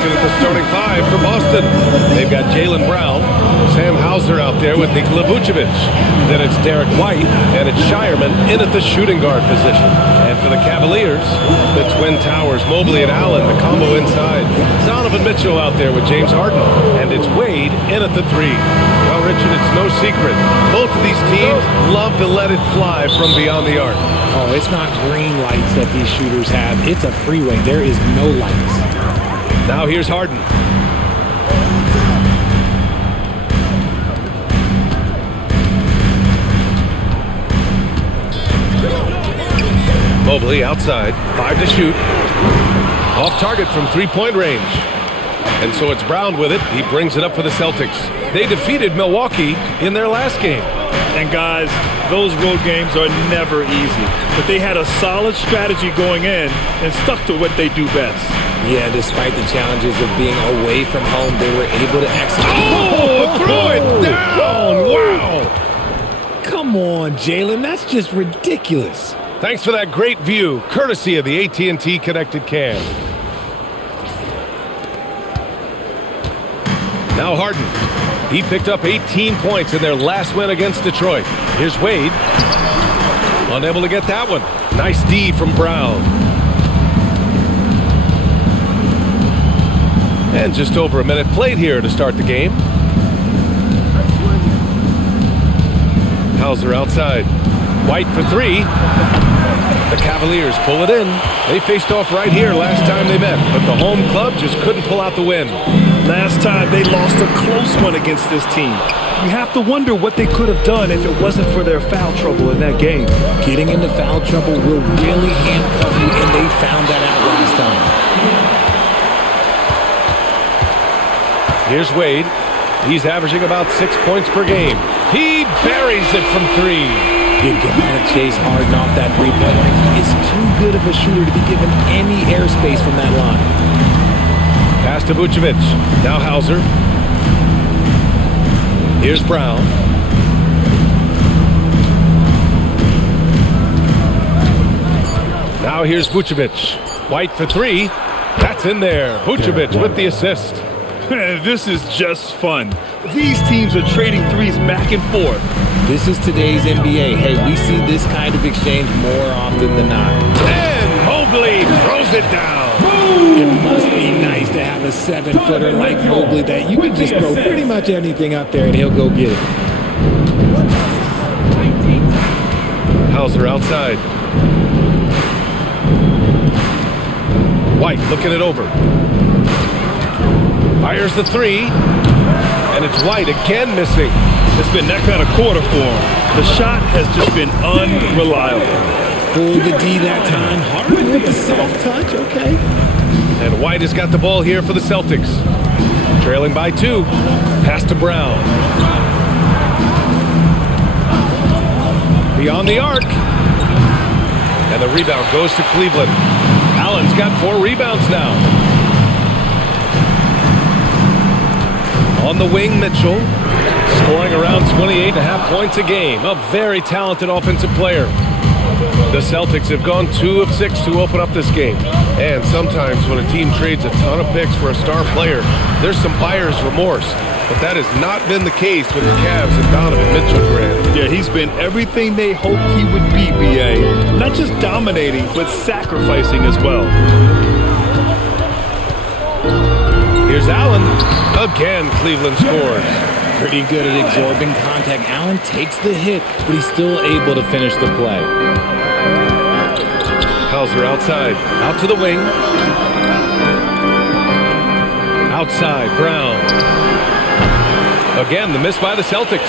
At the starting five for Boston. They've got Jaylen Brown, Sam Hauser out there with Nikola Vucevic. Then it's Derek White, and it's Shireman in at the shooting guard position. And for the Cavaliers, the Twin Towers, Mobley and Allen, the combo inside. Donovan Mitchell out there with James Harden. And it's Wade in at the three. Well, Richard, it's no secret. Both of these teams love to let it fly from beyond the arc. Oh, it's not green lights that these shooters have. It's a freeway. There is no lights. Now here's Harden. Mobley outside, 5 to shoot. Off target from three-point range. And so it's Brown with it. He brings it up for the Celtics. They defeated Milwaukee in their last game. And guys, those road games are never easy. But they had a solid strategy going in and stuck to what they do best. Yeah, despite the challenges of being away from home, they were able to execute. Oh, throw it down! Wow! Come on, Jaylen, that's just ridiculous. Thanks for that great view, courtesy of the AT&T Connected Cam. Now Harden. He picked up 18 points in their last win against Detroit. Here's Wade. Unable to get that one. Nice D from Brown. And just over a minute played here to start the game. Hauser outside. White for three. The Cavaliers pull it in. They faced off right here last time they met, but the home club just couldn't pull out the win. Last time they lost a close one against this team. You have to wonder what they could have done if it wasn't for their foul trouble in that game. Getting into foul trouble will really handcuff you, and they found that out last time. Here's Wade. He's averaging about 6 points per game. He buries it from three. You gotta chase Harden off that three-point line. He is too good of a shooter to be given any airspace from that line. Pass to Vucevic. Now Hauser. Here's Brown. Now here's Vucevic. White for three. That's in there. Vucevic with the assist. This is just fun. These teams are trading threes back and forth. This is today's NBA. Hey, we see this kind of exchange more often than not. And Mobley throws it down. It must be nice to have a 7-footer like Mobley that you can just throw pretty much anything up there and he'll go get it. Hauser outside. White looking it over. Fires the three. And it's White again missing. It's been that kind of quarter for him. The shot has just been unreliable. Pulled the D that time. Harden with the soft touch. Okay. And White has got the ball here for the Celtics. Trailing by 2. Pass to Brown. Beyond the arc. And the rebound goes to Cleveland. Allen's got 4 rebounds now. On the wing, Mitchell. Scoring around 28.5 points a game. A very talented offensive player. The Celtics have gone 2 of 6 to open up this game. And sometimes when a team trades a ton of picks for a star player, there's some buyer's remorse. But that has not been the case with the Cavs and Donovan Mitchell, Grant. Yeah, he's been everything they hoped he would be, B.A. Not just dominating, but sacrificing as well. Here's Allen. Again, Cleveland scores. Pretty good at absorbing contact. Allen takes the hit, but he's still able to finish the play. Hauser outside. Out to the wing. Outside, Brown. Again, the miss by the Celtics.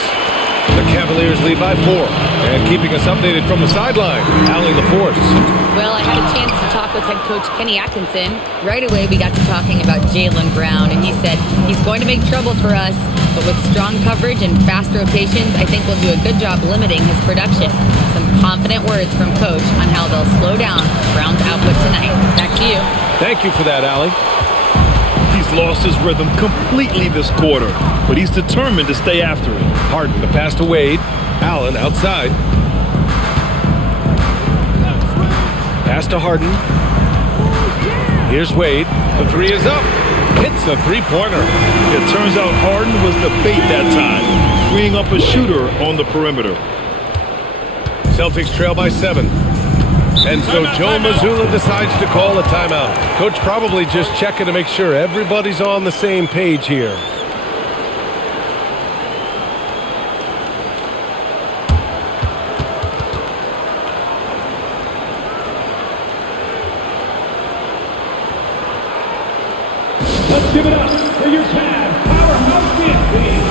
The Cavaliers lead by 4. And keeping us updated from the sideline, Allie LaForce. Well, I had a chance to talk with head coach Kenny Atkinson. Right away, we got to talking about Jaylen Brown, and he said he's going to make trouble for us, but with strong coverage and fast rotations, I think we'll do a good job limiting his production. Some confident words from coach on how they'll slow down Brown's output tonight. Back to you. Thank you for that, Allie. He's lost his rhythm completely this quarter, but he's determined to stay after it. Harden, the pass to Wade. Allen outside. Pass to Harden. Here's Wade. The three is up. hits a three-pointer. It turns out Harden was the bait that time, freeing up a shooter on the perimeter. Celtics trail by 7. And so Joe Mazzulla decides to call a timeout. Coach probably just checking to make sure everybody's on the same page here. Let's give it up for your Cavs powerhouse dance team.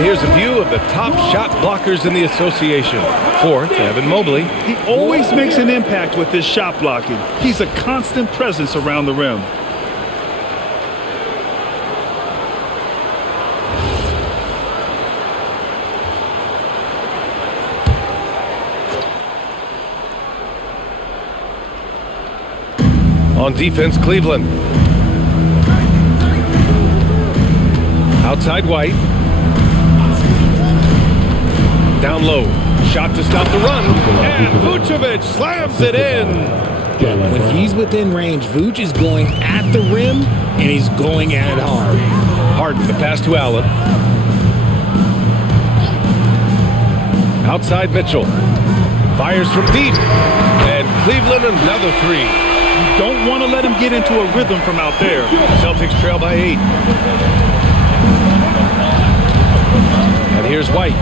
Here's a view of the top shot blockers in the association. Fourth, Evan Mobley. He always makes an impact with his shot blocking. He's a constant presence around the rim. On defense, Cleveland. Outside White. Down low. Shot to stop the run. And Vucevic slams it in. When he's within range, Vooch is going at the rim, and he's going at it hard. Harden, the pass to Allen. Outside Mitchell. Fires from deep. And Cleveland another three. You don't want to let him get into a rhythm from out there. Celtics trail by 8. And here's White.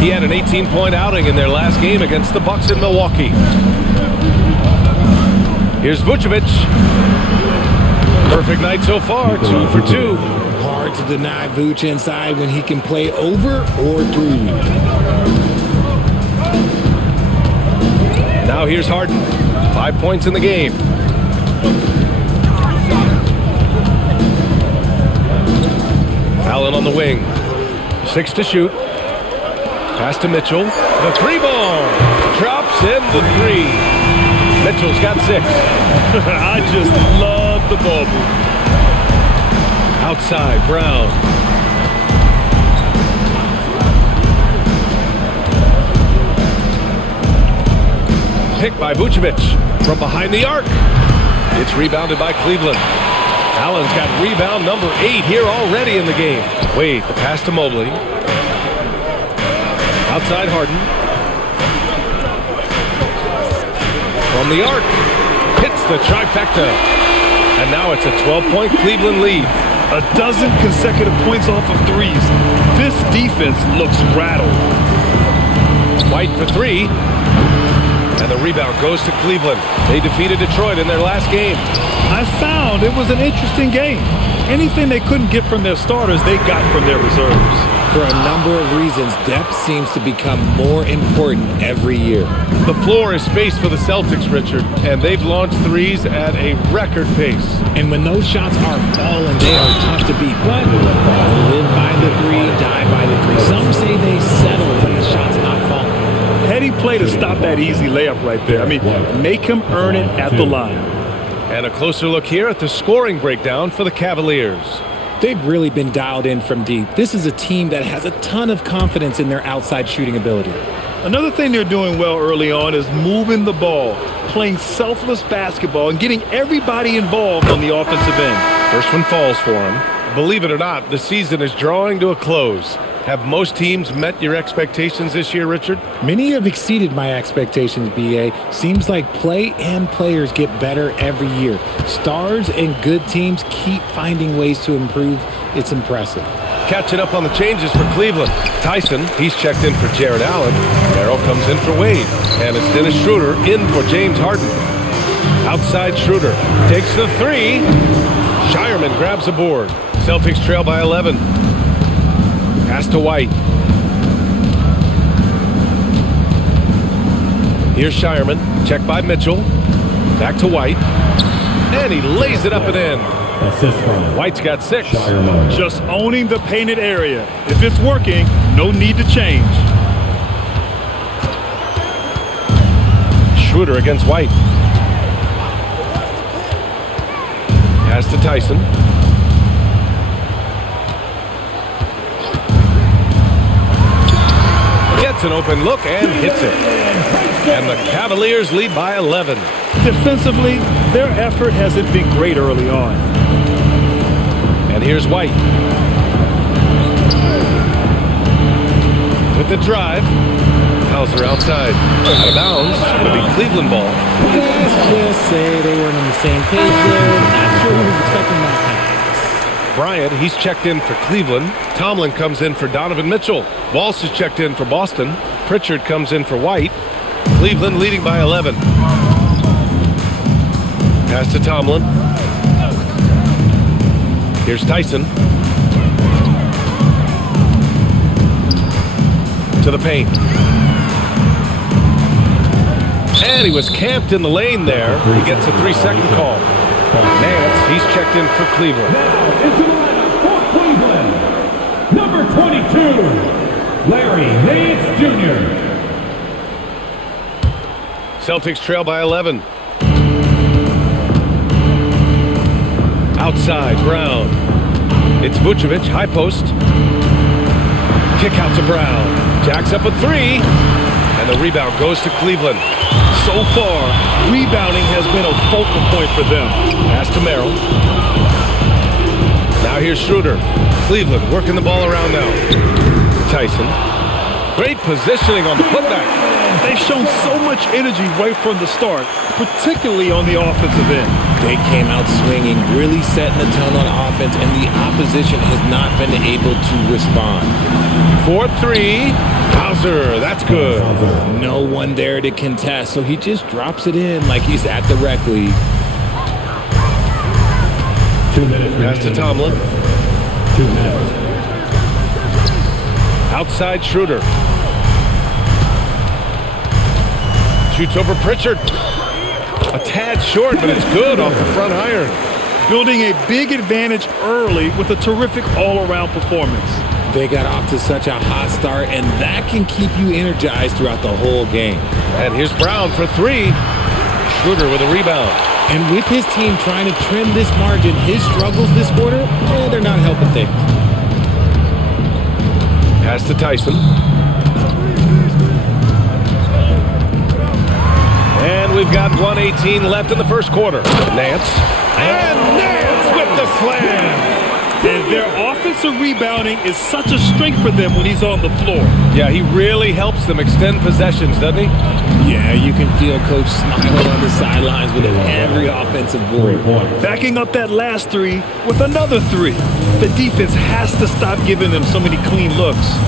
He had an 18-point outing in their last game against the Bucks in Milwaukee. Here's Vucevic. Perfect night so far, 2 for 2. Hard to deny Vooch inside when he can play over or through you. Now here's Harden. 5 points in the game. Allen on the wing. 6 to shoot. Pass to Mitchell. The three ball. Drops in the 3. Mitchell's got 6. I just love the ball move. Outside, Brown. Picked by Vucevic from behind the arc. It's rebounded by Cleveland. Allen's got rebound number 8 here already in the game. Wade, the pass to Mobley. Outside Harden. From the arc. Hits the trifecta. And now it's a 12-point Cleveland lead. A dozen consecutive points off of threes. This defense looks rattled. White for 3. And the rebound goes to Cleveland. They defeated Detroit in their last game. I found it was an interesting game. Anything they couldn't get from their starters, they got from their reserves. For a number of reasons, depth seems to become more important every year. The floor is spaced for the Celtics, Richard, and they've launched threes at a record pace. And when those shots are falling, they are tough to beat. But live by the 3, die by the 3. Some say they settle when the shot's not falling. Heady play to stop that easy layup right there. I mean, make him earn it at the line. And a closer look here at the scoring breakdown for the Cavaliers. They've really been dialed in from deep. This is a team that has a ton of confidence in their outside shooting ability. Another thing they're doing well early on is moving the ball, playing selfless basketball, and getting everybody involved on the offensive end. First one falls for him. Believe it or not, the season is drawing to a close. Have most teams met your expectations this year, Richard? Many have exceeded my expectations, BA. Seems like play and players get better every year. Stars and good teams keep finding ways to improve. It's impressive. Catching up on the changes for Cleveland. Tyson, he's checked in for Jared Allen. Merrill comes in for Wade. And it's Dennis Schroeder in for James Harden. Outside Schroeder takes the three. Shireman grabs the board. Celtics trail by 11. Pass to White. Here's Shireman. Checked by Mitchell. Back to White. And he lays it up and in. Assist from White's got 6. Shireman. Just owning the painted area. If it's working, no need to change. Schroeder against White. Pass to Tyson. Gets an open look and hits it. And the Cavaliers lead by 11. Defensively, their effort hasn't been great early on. And here's White. With the drive. Hauser outside. Out of bounds. It'll be Cleveland ball. Let's just say they weren't on the same page there. Not sure who was expecting that pass. Bryant, he's checked in for Cleveland. Tomlin comes in for Donovan Mitchell. Walsh is checked in for Boston. Pritchard comes in for White. Cleveland leading by 11. Pass to Tomlin. Here's Tyson. To the paint. And he was camped in the lane there. He gets a 3-second call. Nance, he's checked in for Cleveland. Now into the lineup for Cleveland. Number 22, Larry Nance Jr. Celtics trail by 11. Outside, Brown. It's Vucevic, high post. Kick out to Brown. Jacks up a 3. And the rebound goes to Cleveland. So far, rebounding has been a focal point for them. Pass to Merrill. Now here's Schroeder. Cleveland working the ball around now. Tyson. Great positioning on the putback. They've shown so much energy right from the start, particularly on the offensive end. They came out swinging, really setting the tone on offense, and the opposition has not been able to respond. 4-3. Hauser, that's good. No one there to contest, so he just drops it in like he's at the rec league. 2 minutes. Pass to Tomlin. 2 minutes. Outside Schroeder. Shoots over Pritchard. A tad short, but it's good off the front iron. Building a big advantage early with a terrific all-around performance. They got off to such a hot start, and that can keep you energized throughout the whole game. And here's Brown for 3. Schroeder with a rebound. And with his team trying to trim this margin, his struggles this quarter, they're not helping things. Pass to Tyson. And we've got 1:18 left in the first quarter. Nance. And Nance with the slam. And their offensive rebounding is such a strength for them when he's on the floor. Yeah, he really helps them extend possessions, doesn't he? Yeah, you can feel Coach smiling on the sidelines with every offensive board. Backing up that last 3 with another 3. The defense has to stop giving them so many clean looks.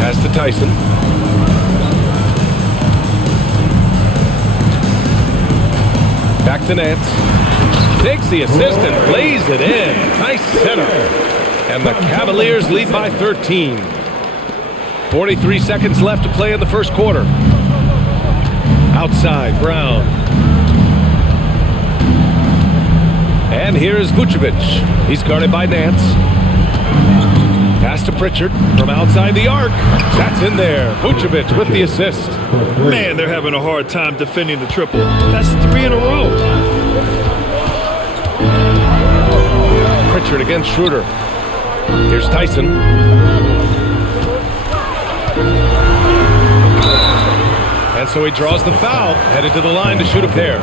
Pass to Tyson. Back to Nance. Takes the assist and lays it in. Nice setup. And the Cavaliers lead by 13. 43 seconds left to play in the first quarter. Outside, Brown. And here's Vucevic. He's guarded by Nance. Pass to Pritchard from outside the arc. That's in there. Vucevic with the assist. Man, they're having a hard time defending the triple. That's 3 in a row. Pritchard against Schroeder. Here's Tyson. And so he draws the foul, headed to the line to shoot a pair.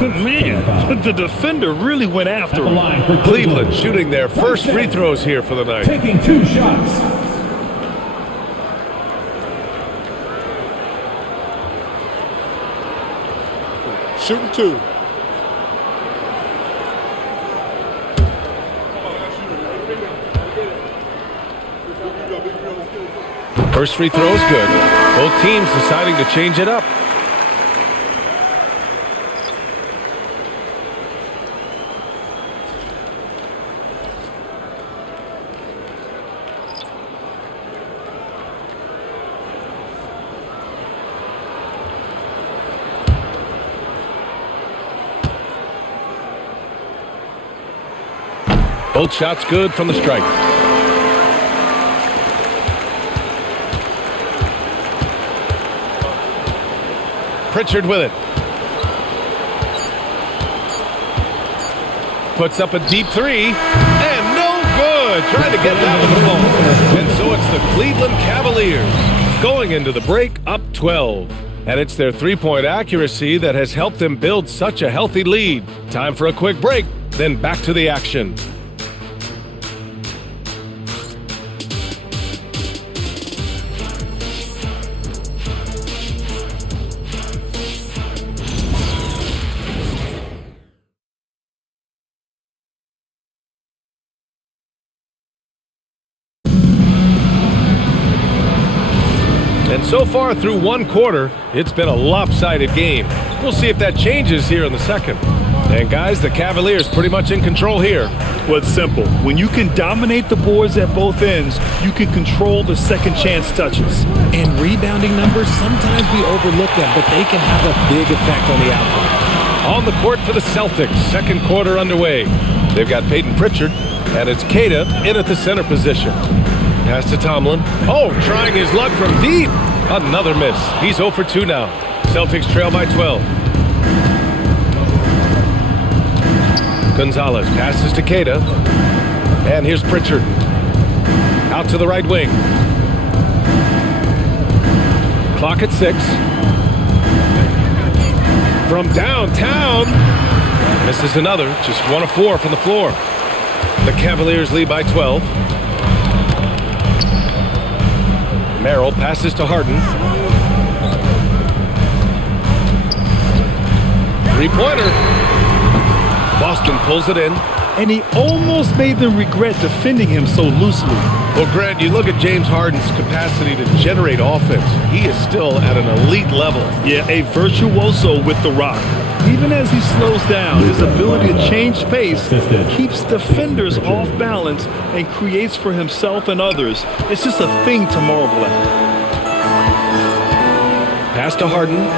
Man, the defender really went after The him. line for Cleveland shooting their first free throws here for the night. taking 2 shots. Shooting 2. First free throw is good. Both teams deciding to change it up. Both shots good from the strike. Pritchard with it. Puts up a deep 3. And no good. Trying to get that one to fall. And so it's the Cleveland Cavaliers going into the break up 12. And it's their three-point accuracy that has helped them build such a healthy lead. Time for a quick break, then back to the action. And so far through one quarter, it's been a lopsided game. We'll see if that changes here in the second. And guys, the Cavaliers pretty much in control here. Well, it's simple. When you can dominate the boards at both ends, you can control the second chance touches. And rebounding numbers, sometimes we overlook them, but they can have a big effect on the outcome. On the court for the Celtics, second quarter underway. They've got Peyton Pritchard, and it's Queta in at the center position. Pass to Tomlin. Oh, trying his luck from deep. Another miss. He's 0 for 2 now. Celtics trail by 12. Gonzalez passes to Queta. And here's Pritchard. Out to the right wing. Clock at 6. From downtown. Misses another. Just 1 of 4 from the floor. The Cavaliers lead by 12. Merrill passes to Harden. Three-pointer. Boston pulls it in. And he almost made them regret defending him so loosely. Well, Grant, you look at James Harden's capacity to generate offense. He is still at an elite level. Yeah, a virtuoso with the rock. Even as he slows down, his ability to change pace keeps defenders off balance and creates for himself and others. It's just a thing to marvel at. Pass to Harden.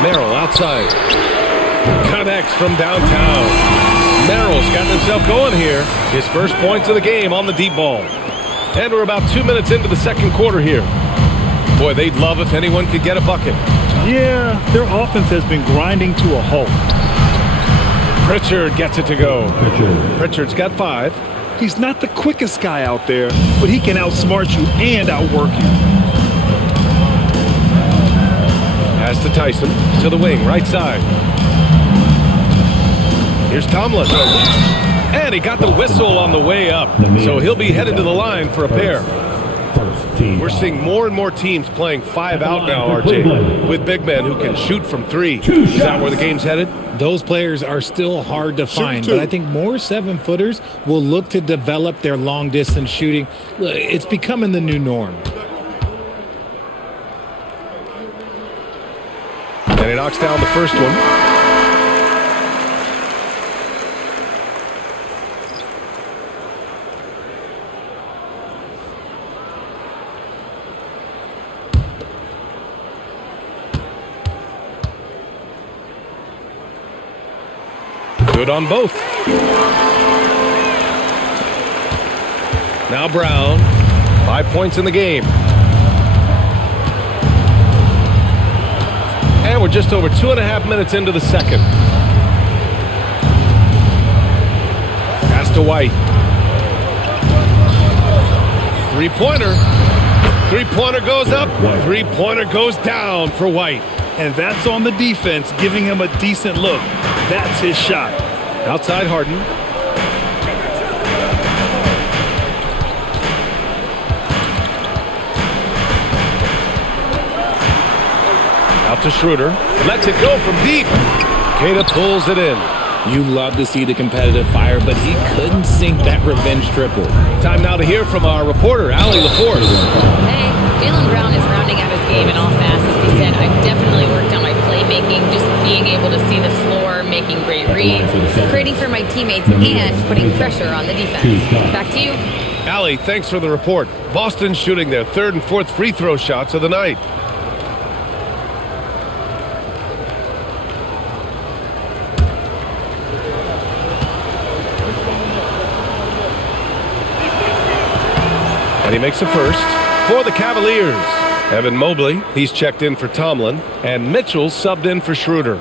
Merrill outside. Connects from downtown. Merrill's gotten himself going here. His first points of the game on the deep ball. And we're about 2 minutes into the second quarter here. Boy, they'd love if anyone could get a bucket. Yeah, their offense has been grinding to a halt. Pritchard gets it to go. Pritchard's got 5. He's not the quickest guy out there, but he can outsmart you and outwork you. Pass to Tyson, to the wing, right side. Here's Tomlin. And he got the whistle on the way up. So he'll be headed to the line for a pair. We're seeing more and more teams playing 5 out now, RJ, with big men who can shoot from 3. Is that where the game's headed? Those players are still hard to find, but I think more 7-footers will look to develop their long-distance shooting. It's becoming the new norm. And he knocks down the first one. Good on both. Now Brown, 5 points in the game. And we're just over 2.5 minutes into the second. Pass to White. Three-pointer. Three-pointer goes up. Three-pointer goes down for White. And that's on the defense, giving him a decent look. That's his shot. Outside Harden. Out to Schroeder. Lets it go from deep. Queta pulls it in. You love to see the competitive fire, but he couldn't sink that revenge triple. Time now to hear from our reporter, Allie LaForce. Hey, Jaylen Brown is rounding out his game in all facets. He said, I've definitely worked on my playmaking, just being able to see the floor, making great reads, creating for my teammates, and putting pressure on the defense. Back to you. Allie, thanks for the report. Boston's shooting their third and fourth free throw shots of the night. And he makes the first for the Cavaliers. Evan Mobley, he's checked in for Tomlin, and Mitchell subbed in for Schroeder.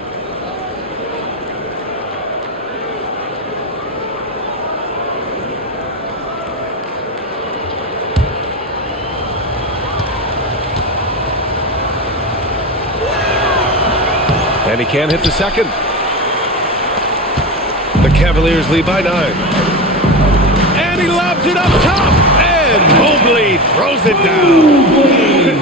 And he can't hit the second. The Cavaliers lead by 9. And he lobs it up top. And Mobley throws it down.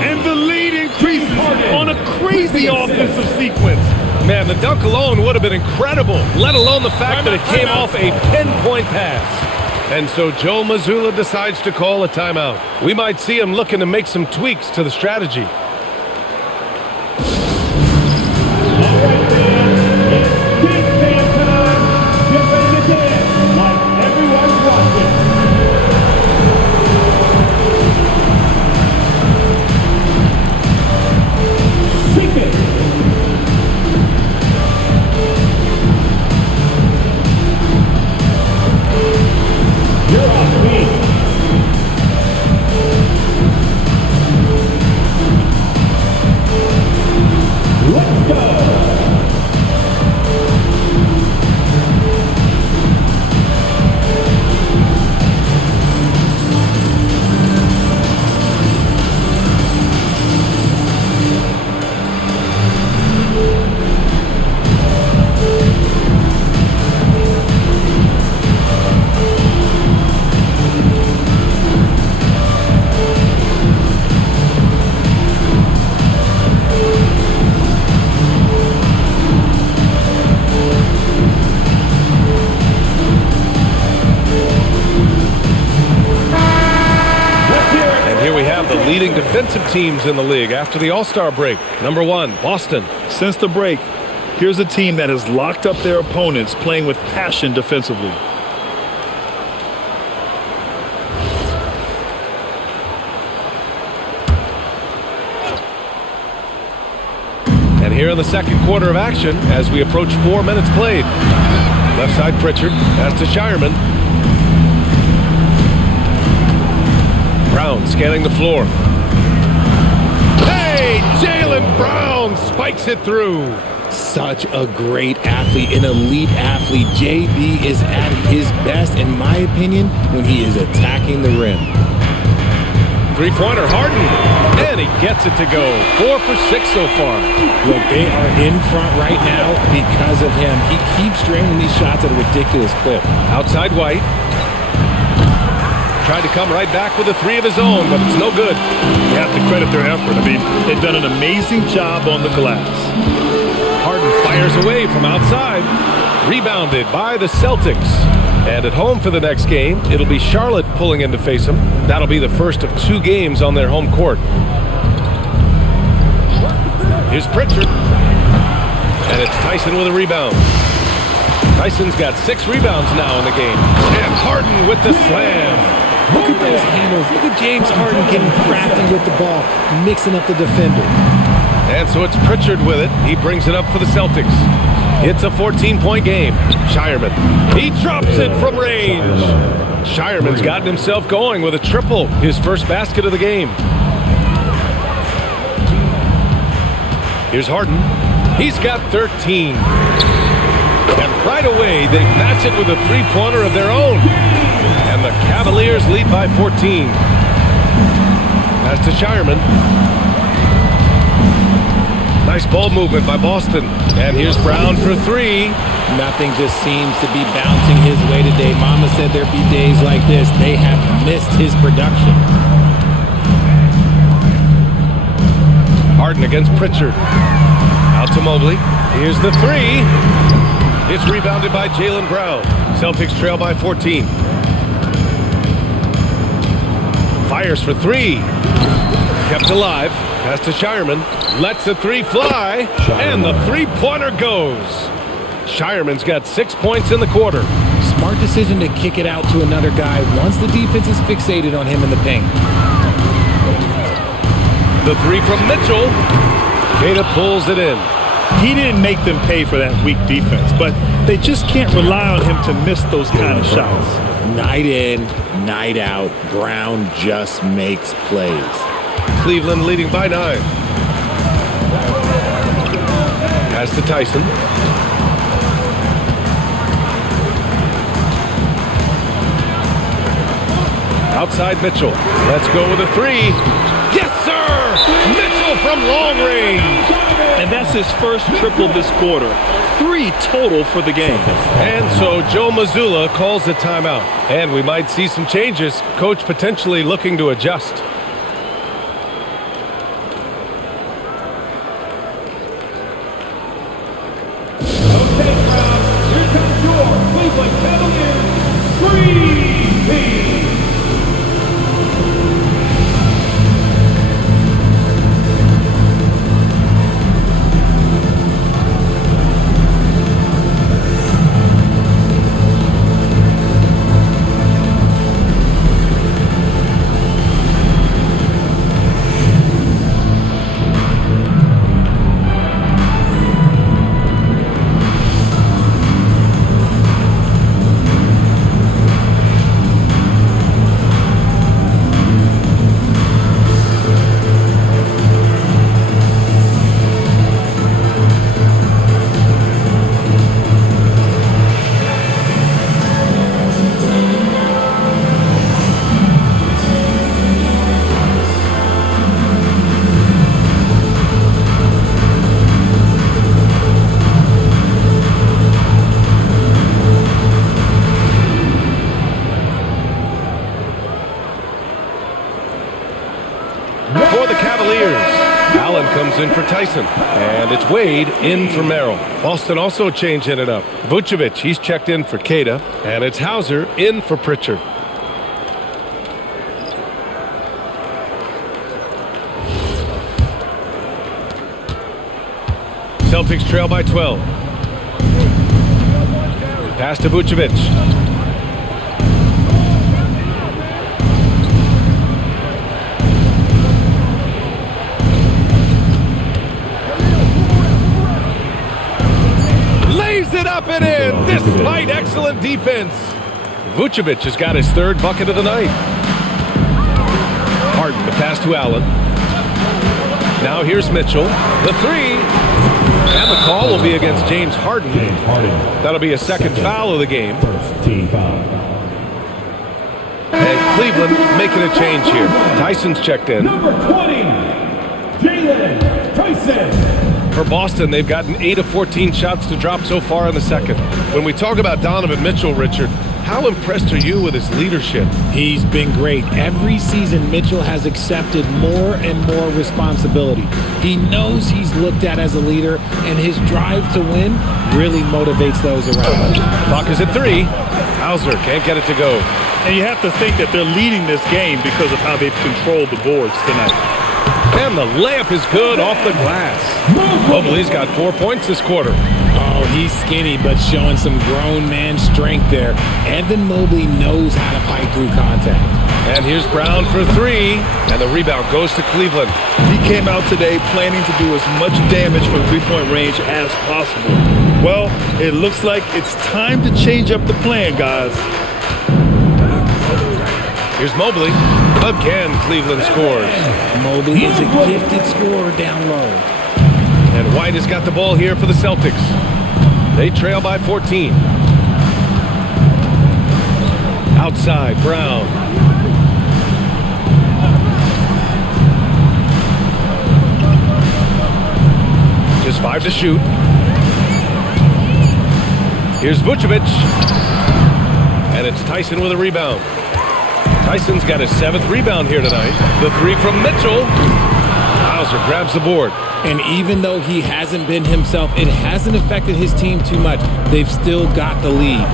And the lead increases on a crazy offensive sequence. Man, the dunk alone would have been incredible, let alone the fact that it came off a pinpoint pass. And so Joe Mazzulla decides to call a timeout. We might see him looking to make some tweaks to the strategy. Leading defensive teams in the league after the All-Star break. Number 1, Boston. Since the break, here's a team that has locked up their opponents, playing with passion defensively. And here in the second quarter of action, as we approach 4 minutes played. Left side Pritchard, pass to Shireman. Brown scanning the floor. Hey, Jaylen Brown spikes it through. Such a great athlete, an elite athlete. JB is at his best, in my opinion, when he is attacking the rim. Three-pointer Harden, and he gets it to go. 4 for 6 so far. Look, they are in front right now because of him. He keeps draining these shots at a ridiculous clip. Outside White. Tried to come right back with a 3 of his own, but it's no good. You have to credit their effort. I mean, they've done an amazing job on the glass. Harden fires away from outside. Rebounded by the Celtics. And at home for the next game, it'll be Charlotte pulling in to face them. That'll be the first of 2 games on their home court. Here's Pritchard. And it's Tyson with a rebound. Tyson's got 6 rebounds now in the game. And Harden with the slam. Look at those handles. Look at James Harden getting crafty with the ball, mixing up the defender. And so it's Pritchard with it. He brings it up for the Celtics. It's a 14-point game. Shireman. He drops it from range. Shireman's gotten himself going with a triple. His first basket of the game. Here's Harden. He's got 13. And right away, they match it with a three-pointer of their own. And the Cavaliers lead by 14. Pass to Shireman. Nice ball movement by Boston. And here's Brown for three. Nothing just seems to be bouncing his way today. Mama said there'd be days like this. They have missed his production. Harden against Pritchard. Out to Mobley. Here's the three. It's rebounded by Jaylen Brown. Celtics trail by 14. Fires for three. Kept alive. Pass to Shireman. Lets the three fly. And the three-pointer goes. Shireman's got 6 points in the quarter. Smart decision to kick it out to another guy once the defense is fixated on him in the paint. The three from Mitchell. Queta pulls it in. He didn't make them pay for that weak defense, but they just can't rely on him to miss those kind of shots. Night in, night out, Brown just makes plays. Cleveland leading by 9. Pass to Tyson. Outside Mitchell. Let's go with a three. Yes, sir! Mitchell from long range. And that's his first triple this quarter. 3 total for the game. And so Joe Mazzulla calls the timeout. And we might see some changes. Coach potentially looking to adjust. Okay, crowd, here comes your Cleveland Cavaliers Dream Team. For the Cavaliers, Allen comes in for Tyson. And it's Wade in for Merrill. Boston also changing it up. Vucevic, he's checked in for Queta. And it's Hauser in for Pritchard. Celtics trail by 12. Pass to Vucevic. It up and in, despite excellent defense. Vucevic has got his 3rd bucket of the night. Harden, the pass to Allen. Now here's Mitchell. The three. And the call will be against James Harden. That'll be a second foul of the game. Team foul. And Cleveland making a change here. Tyson's checked in. Number 20, Jalen Tyson. For Boston, they've gotten 8 of 14 shots to drop so far in the second. When we talk about Donovan Mitchell, Richard, how impressed are you with his leadership? He's been great. Every season, Mitchell has accepted more and more responsibility. He knows he's looked at as a leader, and his drive to win really motivates those around him. Clock is at 3. Hauser can't get it to go. And you have to think that they're leading this game because of how they've controlled the boards tonight. And the layup is good off the glass. Mobley's got 4 points this quarter. Oh, he's skinny, but showing some grown man strength there. Evan Mobley knows how to fight through contact. And here's Brown for 3. And the rebound goes to Cleveland. He came out today planning to do as much damage from three-point range as possible. Well, it looks like it's time to change up the plan, guys. Here's Mobley. Again, Cleveland scores. Mobley is a gifted scorer down low. And White has got the ball here for the Celtics. They trail by 14. Outside, Brown. 5 to shoot. Here's Vucevic. And it's Tyson with a rebound. Tyson's got his 7th rebound here tonight. The 3 from Mitchell. Hauser grabs the board. And even though he hasn't been himself, it hasn't affected his team too much. They've still got the lead.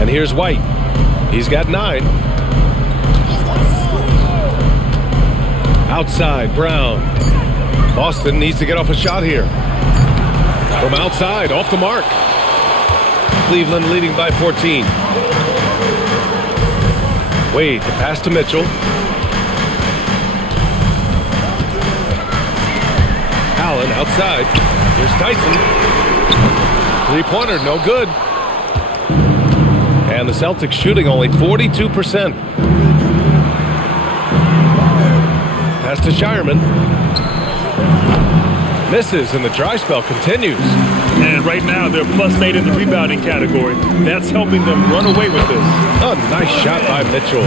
And here's White. He's got 9. Outside, Brown. Boston needs to get off a shot here. From outside, off the mark. Cleveland leading by 14. Wade, the pass to Mitchell. Allen outside. Here's Tyson. 3-pointer, no good. And the Celtics shooting only 42%. Pass to Shireman. Misses, and the dry spell continues. And right now, they're +8 in the rebounding category. That's helping them run away with this. A nice shot by Mitchell.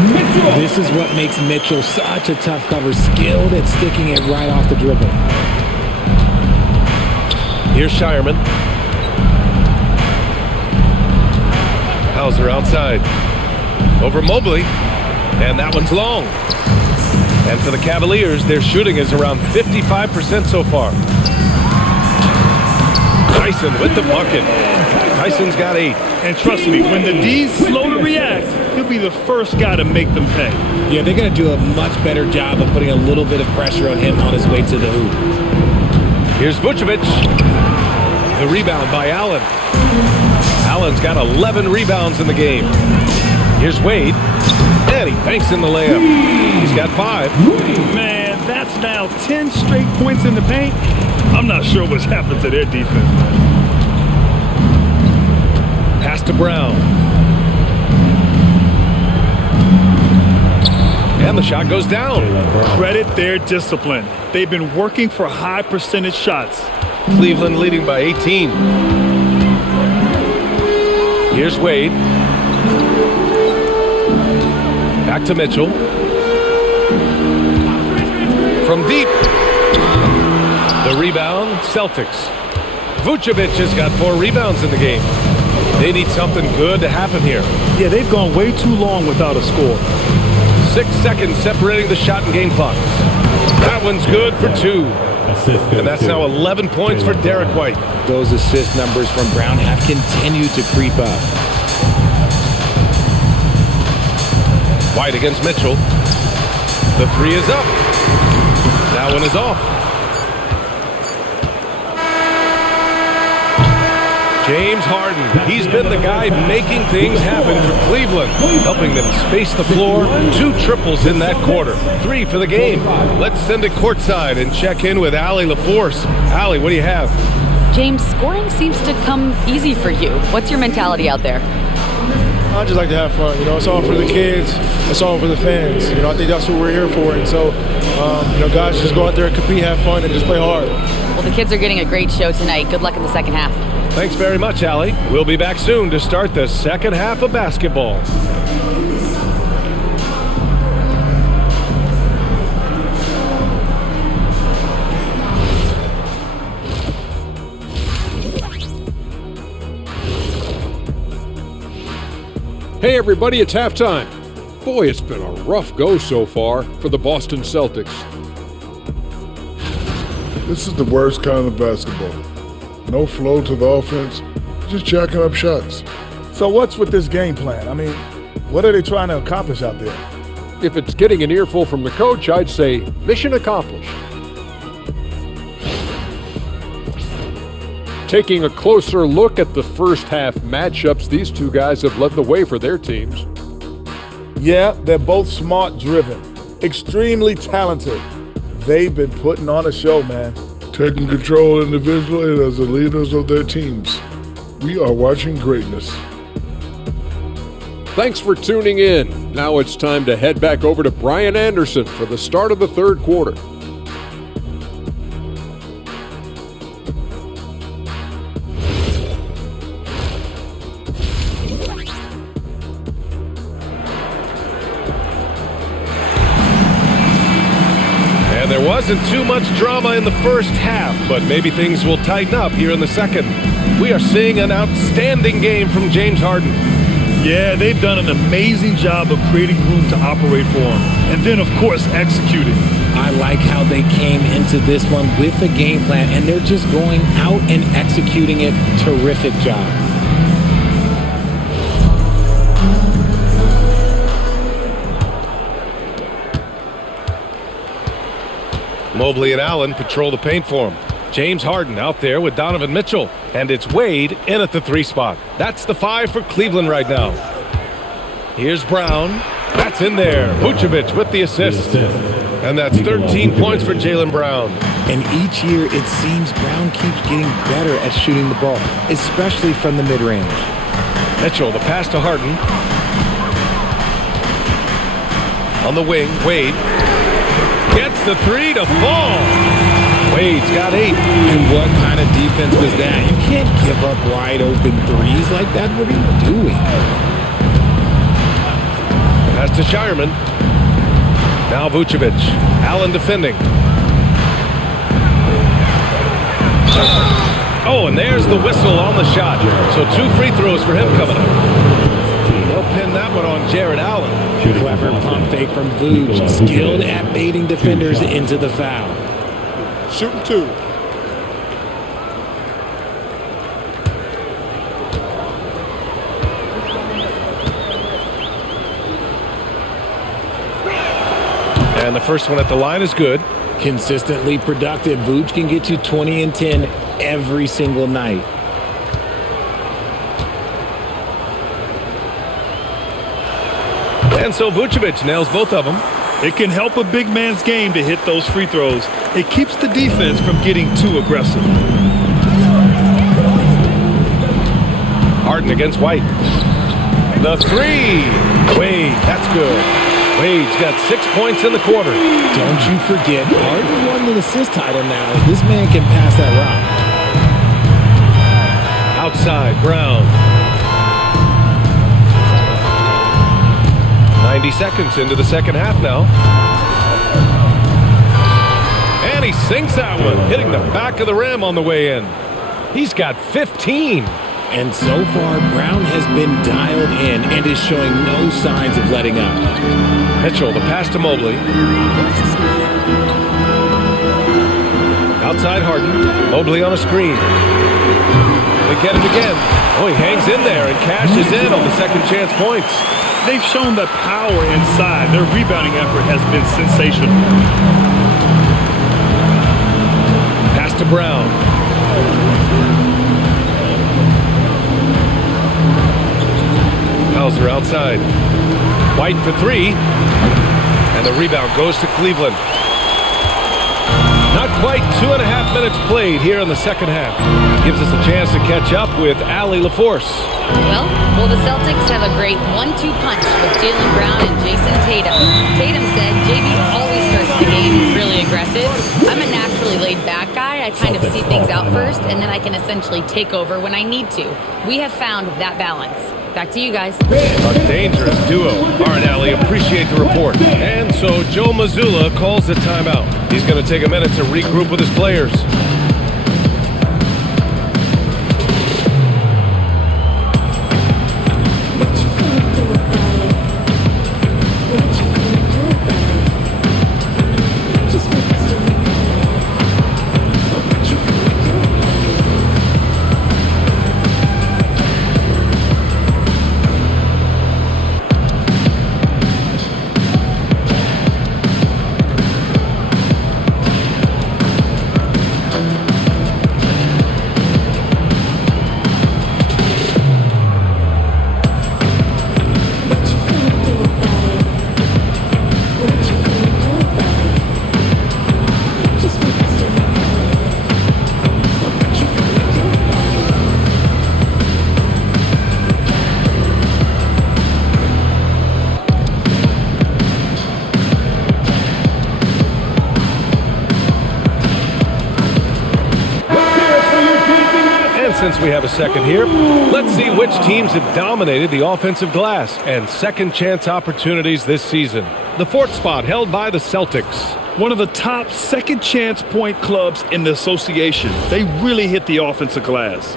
This is what makes Mitchell such a tough cover, skilled at sticking it right off the dribble. Here's Shireman. Hauser outside. Over Mobley. And that one's long. And for the Cavaliers, their shooting is around 55% so far. Tyson with the bucket. Tyson's got 8. And trust me, when the D's slow to react, he'll be the first guy to make them pay. Yeah, they're going to do a much better job of putting a little bit of pressure on him on his way to the hoop. Here's Vucevic. The rebound by Allen. Allen's got 11 rebounds in the game. Here's Wade. And he banks in the layup. He's got 5. Man, that's now 10 straight points in the paint. I'm not sure what's happened to their defense. Pass to Brown. And the shot goes down. Credit their discipline. They've been working for high percentage shots. Cleveland leading by 18. Here's Wade. Back to Mitchell. From deep. The rebound, Celtics. Vucevic has got 4 rebounds in the game. They need something good to happen here. Yeah, they've gone way too long without a score. 6 seconds separating the shot and game clocks. That one's good for 2. And that's now 11 points for Derek White. Those assist numbers from Brown have continued to creep up. White against Mitchell. The 3 is up. That one is off. James Harden, he's been the guy making things happen for Cleveland, helping them space the floor. 2 triples in that quarter. 3 for the game. Let's send it courtside and check in with Allie LaForce. Allie, what do you have? James, scoring seems to come easy for you. What's your mentality out there? I just like to have fun. You know, it's all for the kids. It's all for the fans. You know, I think that's what we're here for. And so, you know, guys, just go out there and compete, have fun, and just play hard. Well, the kids are getting a great show tonight. Good luck in the second half. Thanks very much, Allie. We'll be back soon to start the second half of basketball. Hey everybody, it's halftime. Boy, it's been a rough go so far for the Boston Celtics. This is the worst kind of basketball. No flow to the offense, just jacking up shots. So what's with this game plan? I mean, what are they trying to accomplish out there? If it's getting an earful from the coach, I'd say mission accomplished. Taking a closer look at the first half matchups, these two guys have led the way for their teams. Yeah, they're both smart driven, extremely talented. They've been putting on a show, man. Taking control individually and as the leaders of their teams. We are watching greatness. Thanks for tuning in. Now it's time to head back over to Brian Anderson for the start of the third quarter. Wasn't too much drama in the first half, but maybe things will tighten up here in the second. We are seeing an outstanding game from James Harden. Yeah, they've done an amazing job of creating room to operate for him. And then, of course, executing. I like how they came into this one with a game plan, and they're just going out and executing it. Terrific job. Mobley and Allen patrol the paint for him. James Harden out there with Donovan Mitchell. And it's Wade in at the 3 spot. That's the 5 for Cleveland right now. Here's Brown. That's in there. Vucevic with the assist. And that's 13 points for Jaylen Brown. And each year, it seems Brown keeps getting better at shooting the ball, especially from the mid-range. Mitchell, the pass to Harden. On the wing, Wade. Gets the 3 to fall. Wade's got 8. And what kind of defense was that? You can't give up wide open threes like that. What are you doing? Pass to Shireman. Now Vucevic. Allen defending. Oh, and there's the whistle on the shot. So 2 free throws for him coming up. They'll pin that one on Jared Allen. Clever pump fake from Vooch. Skilled at baiting defenders into the foul. Shooting 2. And the first one at the line is good. Consistently productive. Vooch can get you 20 and 10 every single night. And so Vucevic nails both of them. It can help a big man's game to hit those free throws. It keeps the defense from getting too aggressive. Harden against White. The 3. Wade, that's good. Wade's got 6 points in the quarter. Don't you forget, Harden won the assist title now. This man can pass that rock. Outside, Brown. 90 seconds into the second half now. And he sinks that one, hitting the back of the rim on the way in. He's got 15. And so far, Brown has been dialed in and is showing no signs of letting up. Mitchell, the pass to Mobley. Outside Harden. Mobley on a screen. They get him again. Oh, he hangs in there and cashes in on the second chance points. They've shown that power inside. Their rebounding effort has been sensational. Pass to Brown. Hauser outside. White for 3. And the rebound goes to Cleveland. Not quite 2.5 minutes played here in the second half. Gives us a chance to catch up with Allie LaForce. Well, the Celtics have a great 1-2 punch with Jaylen Brown and Jason Tatum. Tatum said, JB always starts the game really aggressive. I'm a naturally laid-back guy. I kind of see things out first, and then I can essentially take over when I need to. We have found that balance. Back to you guys. A dangerous duo. All right, Allie, appreciate the report. And so Joe Mazzulla calls the timeout. He's going to take a minute to regroup with his players. Since we have a second here, let's see which teams have dominated the offensive glass and second chance opportunities this season. The fourth spot held by the Celtics. One of the top second chance point clubs in the association. They really hit the offensive glass.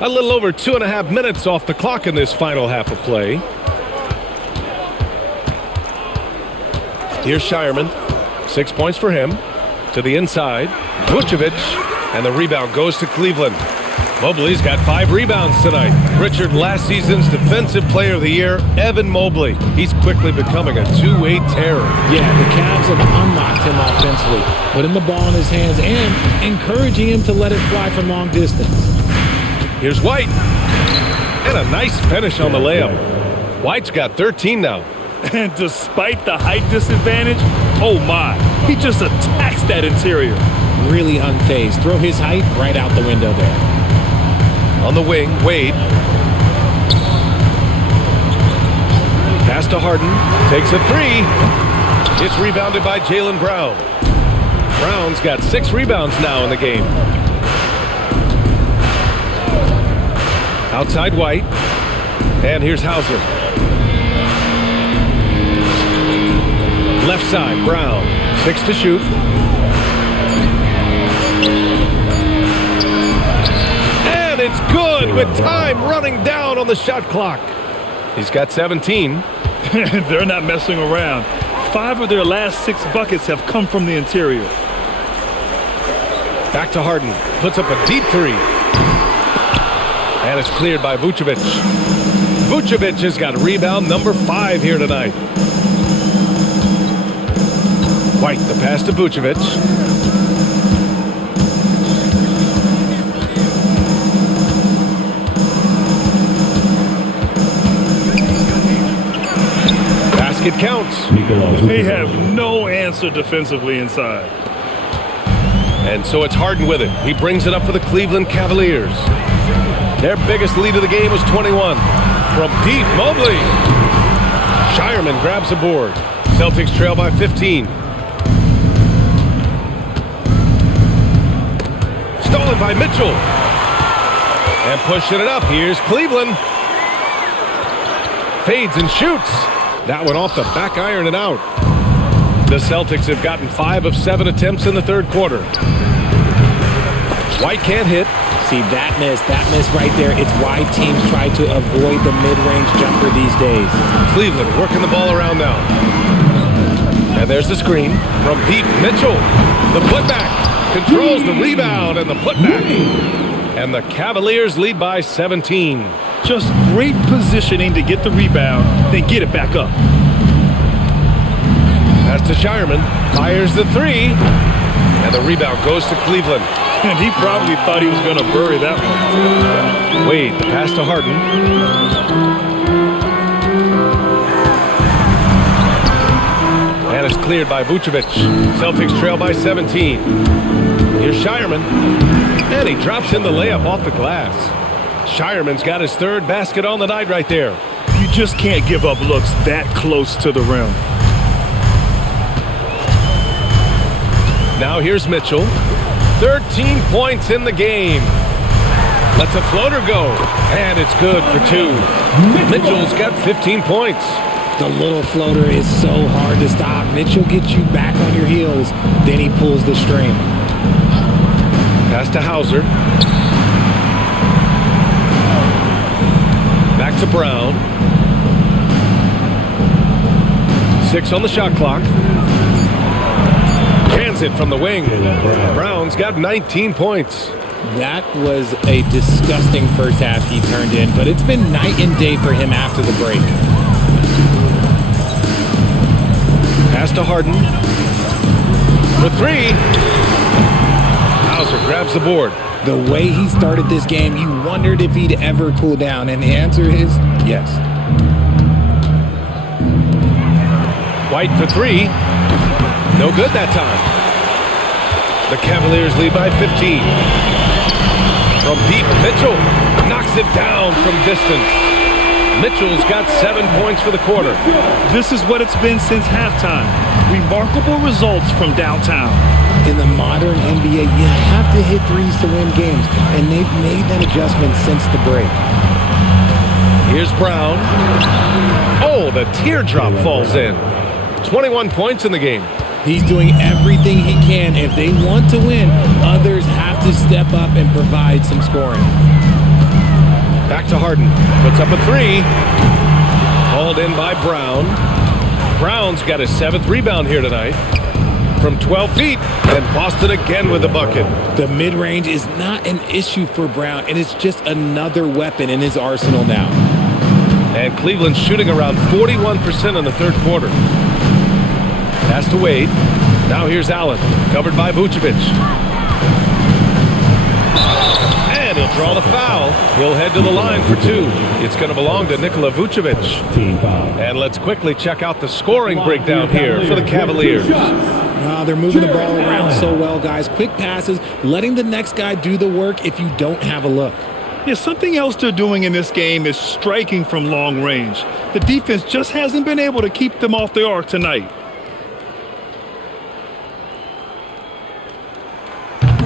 A little over 2.5 minutes off the clock in this final half of play. Here's Shireman. 6 points for him. To the inside. Vucevic. And the rebound goes to Cleveland. Mobley's got 5 rebounds tonight. Richard, last season's Defensive Player of the Year, Evan Mobley. He's quickly becoming a two-way terror. Yeah, the Cavs have unlocked him offensively, putting the ball in his hands and encouraging him to let it fly from long distance. Here's White. And a nice finish on the layup. White's got 13 now. And despite the height disadvantage, oh my, he just attacks that interior. Really unfazed. Throw his height right out the window there. On the wing, Wade. Pass to Harden. Takes a 3. It's rebounded by Jaylen Brown. Brown's got 6 rebounds now in the game. Outside White. And here's Hauser. Left side, Brown. 6 to shoot. And it's good with time running down on the shot clock. He's got 17. They're not messing around. 5 of their last 6 buckets have come from the interior. Back to Harden. Puts up a deep 3. And it's cleared by Vucevic. Vucevic has got rebound number 5 here tonight. White, the pass to Vucevic. Basket counts. They have no answer defensively inside. And so it's Harden with it. He brings it up for the Cleveland Cavaliers. Their biggest lead of the game was 21. From deep, Mobley. Shireman grabs the board. Celtics trail by 15. Stolen by Mitchell. And pushing it up. Here's Cleveland. Fades and shoots. That one off the back iron and out. The Celtics have gotten 5 of 7 attempts in the third quarter. White can't hit. See, that miss right there, it's why teams try to avoid the mid-range jumper these days. Cleveland working the ball around now. And there's the screen from deep. Mitchell, the putback, controls the rebound and the putback. And the Cavaliers lead by 17. Just great positioning to get the rebound, then get it back up. Pass to Shireman, fires the 3. And the rebound goes to Cleveland. And he probably thought he was going to bury that one. Wade, the pass to Harden. And it's cleared by Vucevic. Celtics trail by 17. Here's Shireman. And he drops in the layup off the glass. Shireman's got his 3rd basket on the night right there. You just can't give up looks that close to the rim. Now here's Mitchell. 13 points in the game. Lets a floater go. And it's good for 2. Mitchell's got 15 points. The little floater is so hard to stop. Mitchell gets you back on your heels. Then he pulls the string. Pass to Hauser. Back to Brown. 6 on the shot clock. Cans it from the wing. Brown's got 19 points. That was a disgusting first half he turned in, but it's been night and day for him after the break. Pass to Harden. For 3. Hauser grabs the board. The way he started this game, you wondered if he'd ever cool down, and the answer is yes. White for 3. No good that time. The Cavaliers lead by 15. From deep, Mitchell knocks it down from distance. Mitchell's got 7 points for the quarter. This is what it's been since halftime. Remarkable results from downtown. In the modern NBA, you have to hit threes to win games, and they've made that adjustment since the break. Here's Brown. Oh, the teardrop falls in. 21 points in the game. He's doing everything he can. If they want to win, others have to step up and provide some scoring. Back to Harden. Puts up a three. Hauled in by Brown. Brown's got his 7th rebound here tonight. From 12 feet, and Boston again with the bucket. The mid-range is not an issue for Brown, and it's just another weapon in his arsenal now. And Cleveland's shooting around 41% in the third quarter. Pass to Wade. Now here's Allen, covered by Vucevic. And he'll draw the foul. He'll head to the line for 2. It's going to belong to Nikola Vucevic. And let's quickly check out the scoring breakdown here for the Cavaliers. They're moving the ball around so well, guys. Quick passes, letting the next guy do the work if you don't have a look. Yeah, something else they're doing in this game is striking from long range. The defense just hasn't been able to keep them off the arc tonight.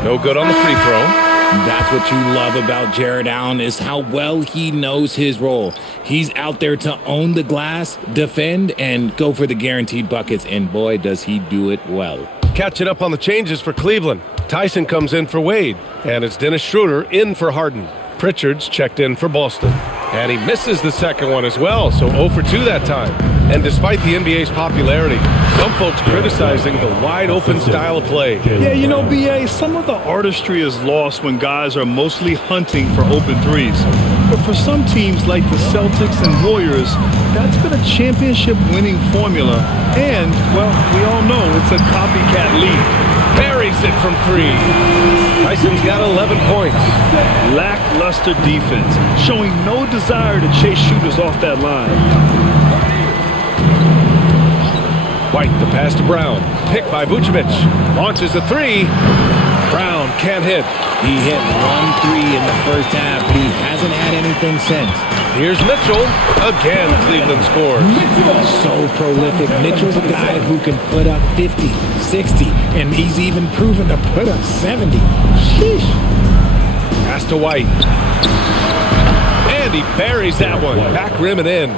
No good on the free throw. That's what you love about Jared Allen, is how well he knows his role. He's out there to own the glass, defend, and go for the guaranteed buckets, and boy, does he do it well. Catching up on the changes for Cleveland. Tyson comes in for Wade, and it's Dennis Schroeder in for Harden. Pritchard's checked in for Boston. And he misses the second one as well, so 0 for 2 that time. And despite the NBA's popularity, some folks criticizing the wide-open style of play. Yeah, you know, B.A., some of the artistry is lost when guys are mostly hunting for open threes. But for some teams like the Celtics and Warriors, that's been a championship-winning formula. And, well, we all know it's a copycat league. Buries it from 3. Tyson's got 11 points. Lackluster defense, showing no desire to chase shooters off that line. White, the pass to Brown. Picked by Vucevic. Launches a 3. Brown can't hit. He hit 1 3 in the first half, but he hasn't had anything since. Here's Mitchell. Again, Cleveland scores. So prolific. Mitchell's a guy who can put up 50, 60, and he's even proven to put up 70. Sheesh. Pass to White. And he buries that one. Back rim and in.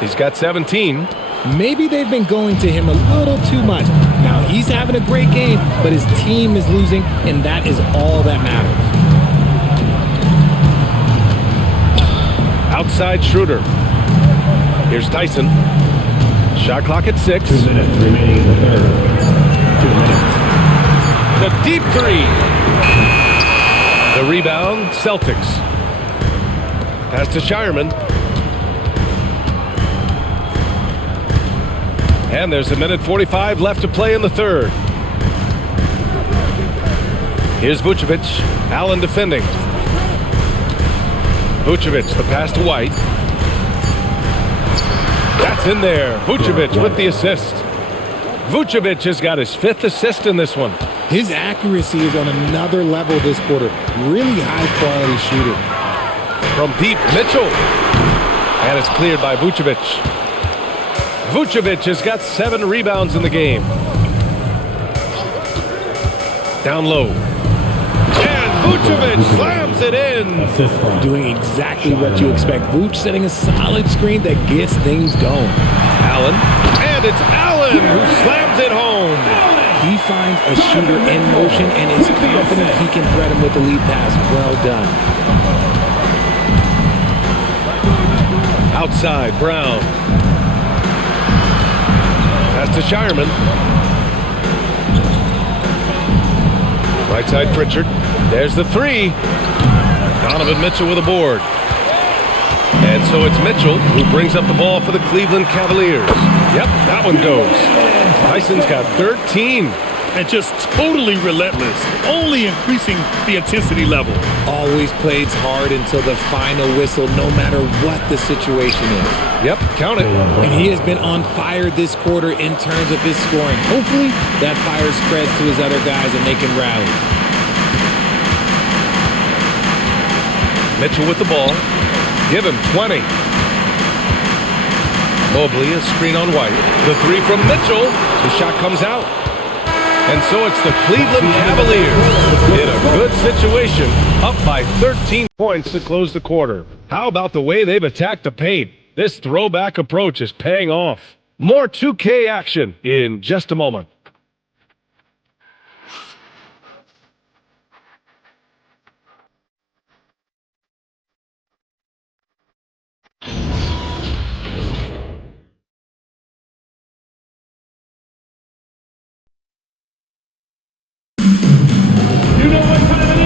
He's got 17. Maybe they've been going to him a little too much. Now, he's having a great game, but his team is losing, and that is all that matters. Outside Schroeder. Here's Tyson. Shot clock at 6. 2 minutes remaining in the third. 2 minutes. The deep 3. The rebound, Celtics. Pass to Shireman. And there's 1:45 left to play in the third. Here's Vucevic. Allen defending. Vucevic, the pass to White. That's in there. Vucevic with the assist. Vucevic has got his 5th assist in this one. His accuracy is on another level this quarter. Really high-quality shooter. From deep, Mitchell. And it's cleared by Vucevic. Vucevic has got 7 rebounds in the game. Down low. And Vucevic slams it in. Doing exactly what you expect. Vuce setting a solid screen that gets things going. Allen. And it's Allen who slams it home. He finds a shooter in motion and is confident he can thread him with the lead pass. Well done. Outside, Brown. Pass to Shireman. Right side, Pritchard. There's the 3. Donovan Mitchell with a board. And so it's Mitchell who brings up the ball for the Cleveland Cavaliers. Yep, that one goes. Tyson's got 13. And just totally relentless, only increasing the intensity level. Always plays hard until the final whistle, no matter what the situation is. Yep, count it. And he has been on fire this quarter in terms of his scoring. Hopefully, that fire spreads to his other guys and they can rally. Mitchell with the ball. Give him 20. Mobley, a screen on White. The 3 from Mitchell. The shot comes out. And so it's the Cleveland Cavaliers in a good situation, up by 13 points to close the quarter. How about the way they've attacked the paint? This throwback approach is paying off. More 2K action in just a moment.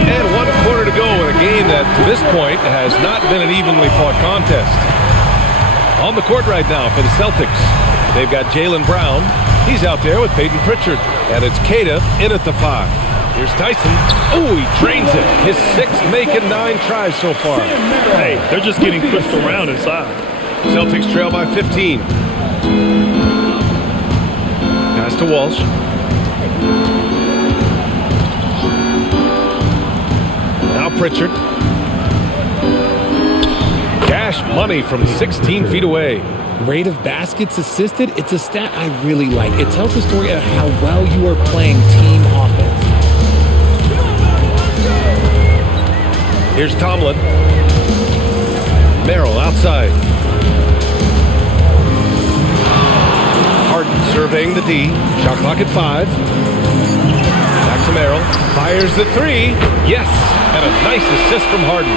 And 1 quarter to go in a game that, to this point, has not been an evenly fought contest. On the court right now for the Celtics, they've got Jaylen Brown. He's out there with Peyton Pritchard. And it's Queta in at the 5. Here's Tyson. Oh, he drains it. His 6th making 9 tries so far. Hey, they're just getting pushed around inside. Celtics trail by 15. Pass to Walsh. Now Pritchard. Cash money from 16 feet away. Rate of baskets assisted, it's a stat I really like. It tells the story of how well you are playing team offense. Here's Tomlin. Merrill outside. Harden surveying the D. Shot clock at 5. Back to Merrill. Fires the 3. Yes! And a nice assist from Harden.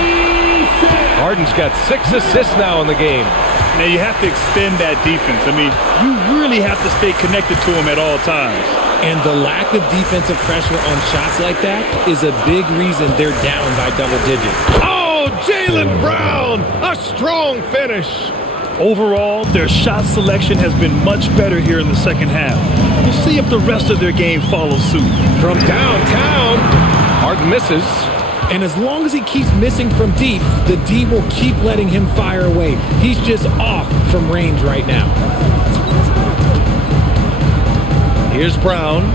Harden's got 6 assists now in the game. Now you have to extend that defense. I mean, you really have to stay connected to him at all times. And the lack of defensive pressure on shots like that is a big reason they're down by double digits. Oh, Jaylen Brown! A strong finish. Overall, their shot selection has been much better here in the second half. We'll see if the rest of their game follows suit. From downtown, Harden misses. And as long as he keeps missing from deep, the D will keep letting him fire away. He's just off from range right now. Here's Brown.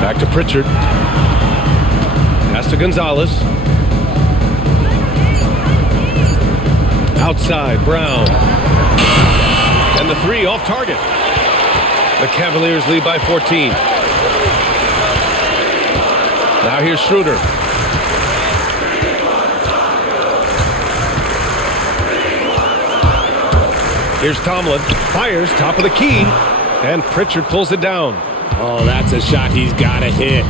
Back to Pritchard. Pass to Gonzalez. Outside, Brown. And the 3 off target. The Cavaliers lead by 14. Now here's Schroeder. Here's Tomlin. Fires top of the key. And Pritchard pulls it down. Oh, that's a shot he's got to hit.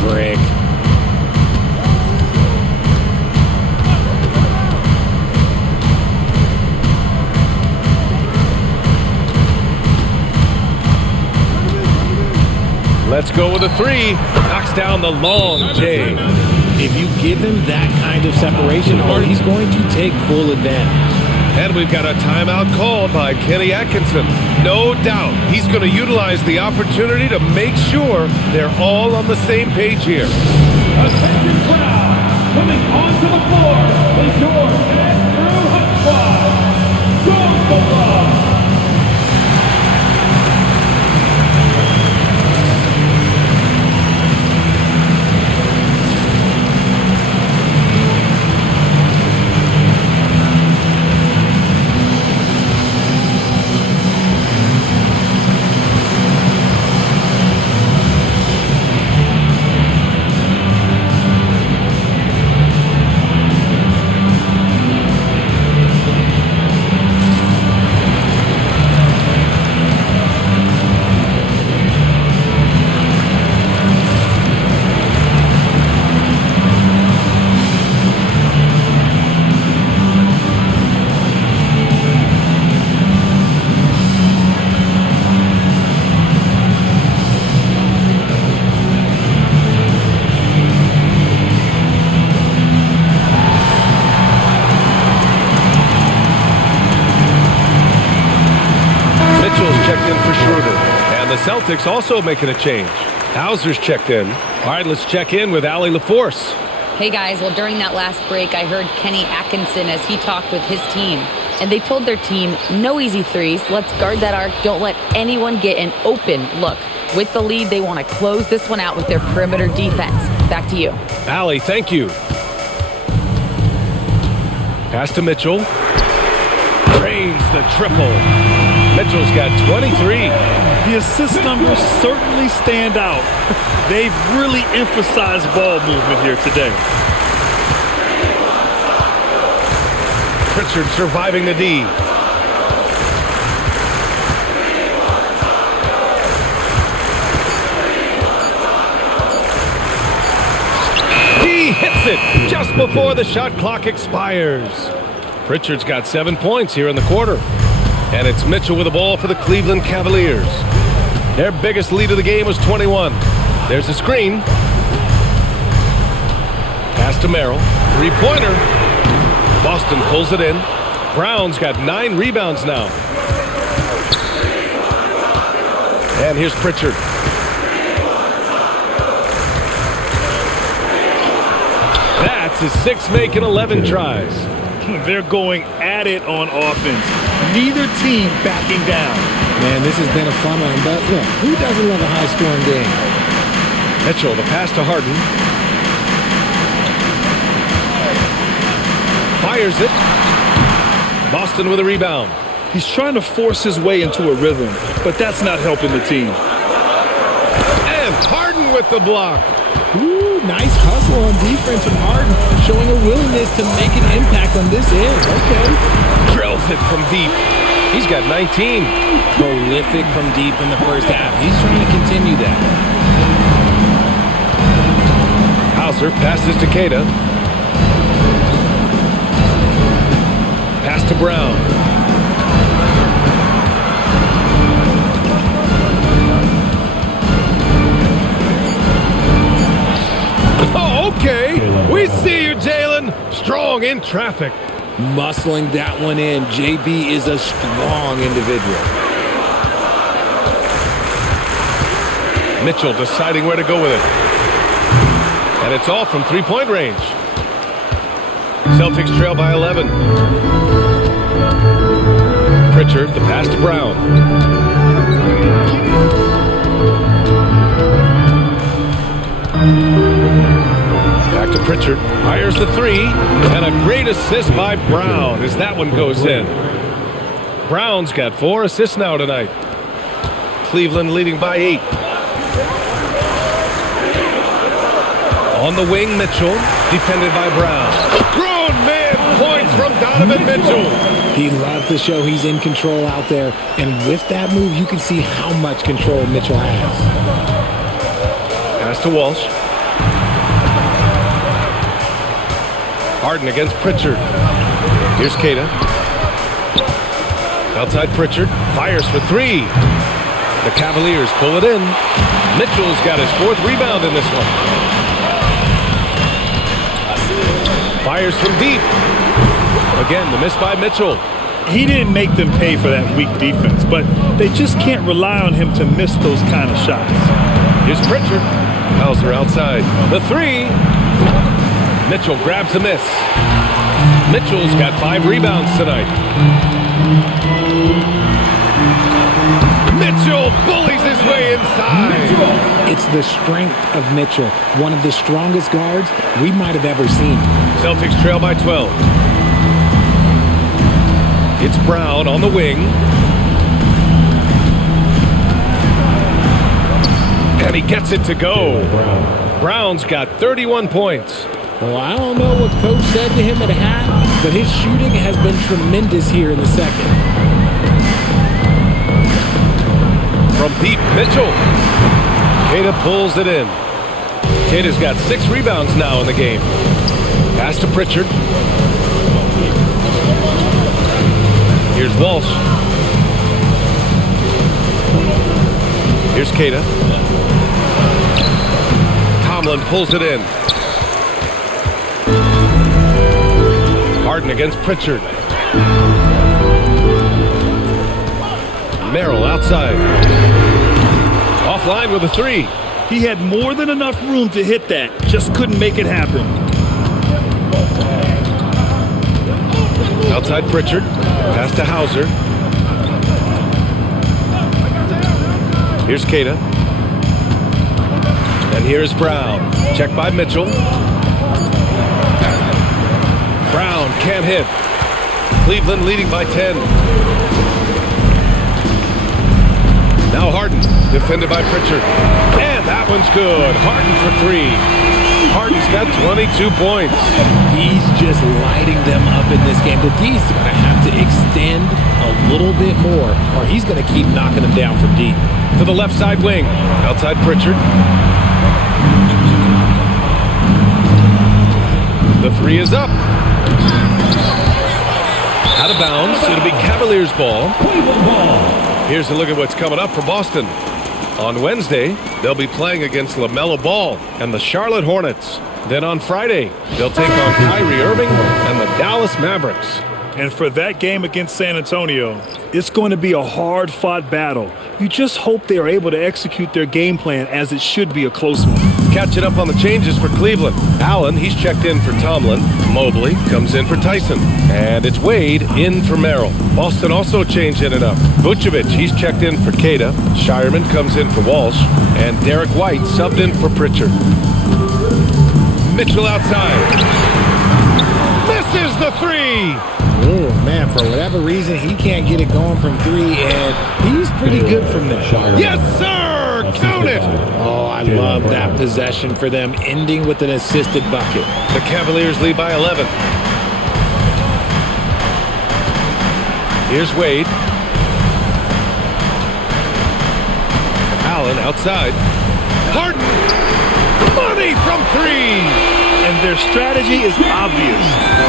Brick. Let's go with a 3. Knocks down the long J. If you give him that kind of separation, he's going to take full advantage. And we've got a timeout called by Kenny Atkinson. No doubt he's going to utilize the opportunity to make sure they're all on the same page here. Attention crowd, coming onto the floor is your Andrew Hunt Squad. Go for love. Celtics also making a change. Hauser's checked in. All right, let's check in with Allie LaForce. Hey guys, well during that last break, I heard Kenny Atkinson as he talked with his team. And they told their team, no easy threes. Let's guard that arc. Don't let anyone get an open look. With the lead, they want to close this one out with their perimeter defense. Back to you. Allie, thank you. Pass to Mitchell. Drains the triple. Mitchell's got 23. The assist numbers certainly stand out. They've really emphasized ball movement here today. Pritchard surviving the D. He hits it just before the shot clock expires. Pritchard's got 7 points here in the quarter. And it's Mitchell with the ball for the Cleveland Cavaliers. Their biggest lead of the game was 21. There's a screen. Pass to Merrill. Three-pointer. Boston pulls it in. Brown's got 9 rebounds now. And here's Pritchard. That's his 6th make in 11 tries. They're going at it on offense. Neither team backing down. Man, this has been a fun one, but look, who doesn't love a high-scoring game? Mitchell, the pass to Harden. Fires it. Boston with a rebound. He's trying to force his way into a rhythm, but that's not helping the team. And Harden with the block. Ooh, nice hustle on defense from Harden, showing a willingness to make an impact on this end. Okay. Drills it from deep. He's got 19. Prolific from deep in the first half. He's trying to continue that. Hauser passes to Queta. Pass to Brown. Oh, okay. We see you, Jalen. Strong in traffic. Muscling that one in. JB is a strong individual. Mitchell deciding where to go with it. And it's all from three-point range. Celtics trail by 11. Pritchard, the pass to Brown. Back to Pritchard. Fires the three. And a great assist by Brown as that one goes in. Brown's got 4 assists now tonight. Cleveland leading by 8. On the wing, Mitchell. Defended by Brown. Grown man points from Donovan Mitchell. He loves to show he's in control out there. And with that move, you can see how much control Mitchell has. Pass to Walsh. Harden against Pritchard. Here's Queta. Outside Pritchard. Fires for 3. The Cavaliers pull it in. Mitchell's got his 4th rebound in this one. Fires from deep. Again, the miss by Mitchell. He didn't make them pay for that weak defense, but they just can't rely on him to miss those kind of shots. Here's Pritchard. Hauser outside. The 3. Mitchell grabs a miss. Mitchell's got 5 rebounds tonight. Mitchell bullies his way inside. It's the strength of Mitchell, one of the strongest guards we might have ever seen. Celtics trail by 12. It's Brown on the wing. And he gets it to go. Brown's got 31 points. Well, I don't know what Coach said to him at half, but his shooting has been tremendous here in the second. From deep, Mitchell. Queta pulls it in. Queta's got 6 rebounds now in the game. Pass to Pritchard. Here's Walsh. Here's Queta. Tomlin pulls it in. Harden against Pritchard. Merrill outside. Offline with a 3. He had more than enough room to hit that, just couldn't make it happen. Outside Pritchard. Pass to Hauser. Here's Queta. And here's Brown. Check by Mitchell. Brown can't hit. Cleveland leading by 10. Now Harden, defended by Pritchard. And that one's good. Harden for three. Harden's got 22 points. He's just lighting them up in this game. The D's going to have to extend a little bit more, or he's going to keep knocking them down from deep. To the left side wing. Outside Pritchard. The three is up. Out of bounds. It'll be Cavaliers ball. Here's a look at what's coming up for Boston. On Wednesday, they'll be playing against LaMelo Ball and the Charlotte Hornets. Then on Friday, they'll take on Kyrie Irving and the Dallas Mavericks. And for that game against San Antonio, it's going to be a hard-fought battle. You just hope they are able to execute their game plan, as it should be a close one. Catching up on the changes for Cleveland. Allen, he's checked in for Tomlin. Mobley comes in for Tyson. And it's Wade in for Merrill. Boston also changed in and up. Vucevic, he's checked in for Cada. Shireman comes in for Walsh. And Derek White subbed in for Pritchard. Mitchell outside. Misses the three. Oh, man, for whatever reason, he can't get it going from three, and he's pretty good from there. Yes, sir! Count it! Oh, I love that possession for them, ending with an assisted bucket. The Cavaliers lead by 11. Here's Wade. Allen outside. Harden! Money from three! And their strategy is obvious.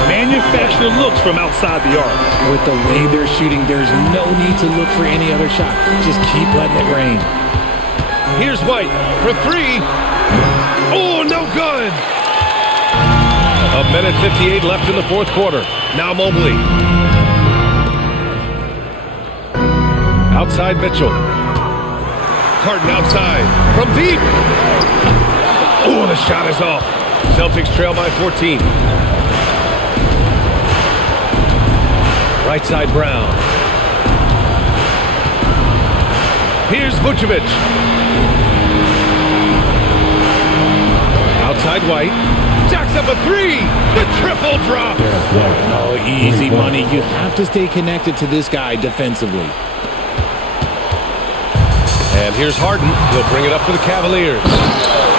Manufacture looks from outside the arc. With the way they're shooting, there's no need to look for any other shot. Just keep letting it rain. Here's White for three. Oh, no good. A minute 58 left in the fourth quarter. Now Mobley. Outside Mitchell. Harden outside. From deep. Oh, the shot is off. Celtics trail by 14. Right side Brown. Here's Vucevic. Outside White. Jacks up a three. The triple drops. Oh, easy money. You have to stay connected to this guy defensively. And here's Harden. He'll bring it up for the Cavaliers.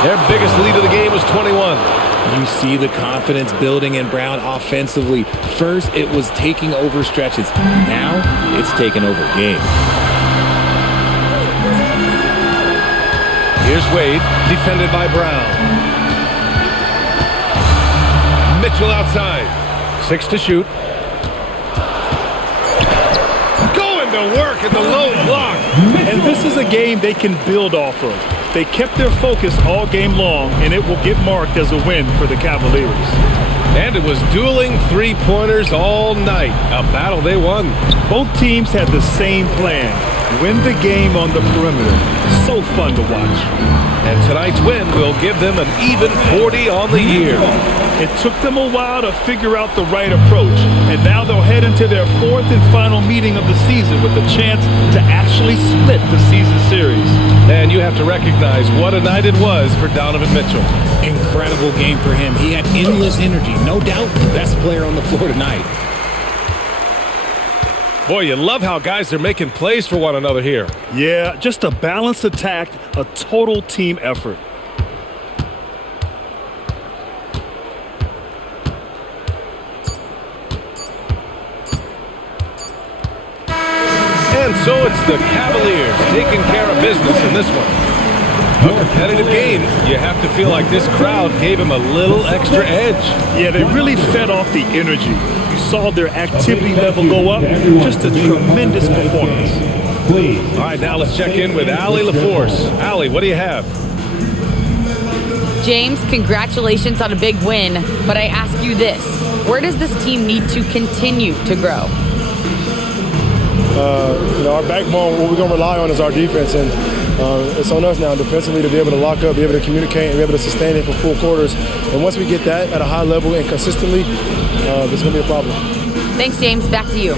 Their biggest lead of the game was 21. You see the confidence building in Brown offensively. First, it was taking over stretches. Now, it's taking over games. Here's Wade, defended by Brown. Mitchell outside. 6 to shoot. Going to work in the low block. And this is a game they can build off of. They kept their focus all game long, and it will get marked as a win for the Cavaliers. And it was dueling three-pointers all night. A battle they won. Both teams had the same plan. Win the game on the perimeter. So fun to watch. And tonight's win will give them an even 40 on the year. It took them a while to figure out the right approach, and now they'll head into their fourth and final meeting of the season with a chance to actually split the season series. And you have to recognize what a night it was for Donovan Mitchell. Incredible game for him. He had endless energy. No doubt the best player on the floor tonight. Boy, you love how guys are making plays for one another here. Yeah, just a balanced attack, a total team effort. And so it's the Cavaliers taking care of business in this one. A competitive game. You have to feel like this crowd gave him a little extra edge. Yeah, they really fed off the energy. You saw their activity level go up. Just a tremendous performance. All right, now let's check in with Allie LaForce. Allie, what do you have? James, congratulations on a big win, but I ask you this. Where does this team need to continue to grow? Our backbone, what we're going to rely on is our defense, and it's on us now defensively to be able to lock up, be able to communicate, and be able to sustain it for full quarters. And once we get that at a high level and consistently, it's going to be a problem. Thanks, James. Back to you.